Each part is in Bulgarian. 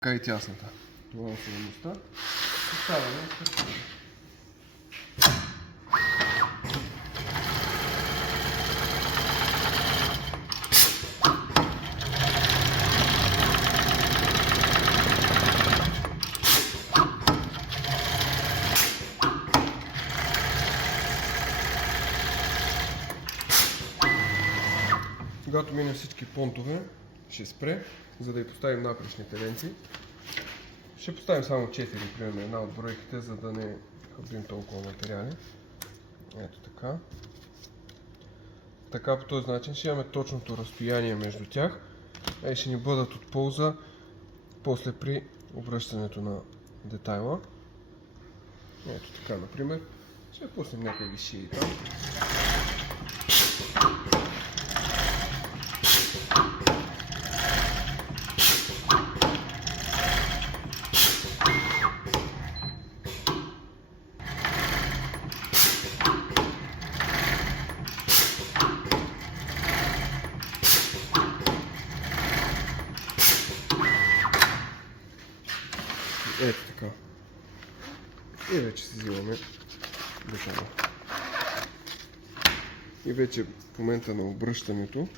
така и тясната. Това е особеността. Поставяме и стартираме. Когато минем всички понтове, ще спре, за да й поставим напречните ленци. Ще поставим само 4, примерно една от бройките, за да не хабим толкова материали. Ето така. Така по този начин ще имаме точното разстояние между тях и ще ни бъдат от полза после при обръщането на детайла. Ето така, например. Ще пуснем някакви шии там. Ето така. И вече си взимаме детайла. И вече в момента на обръщането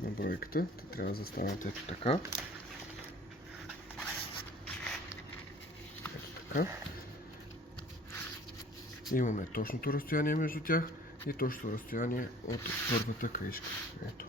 на бройката, те трябва да застанат ето така. Ето така. Имаме точното разстояние между тях и точното разстояние от първата кришка. Ето.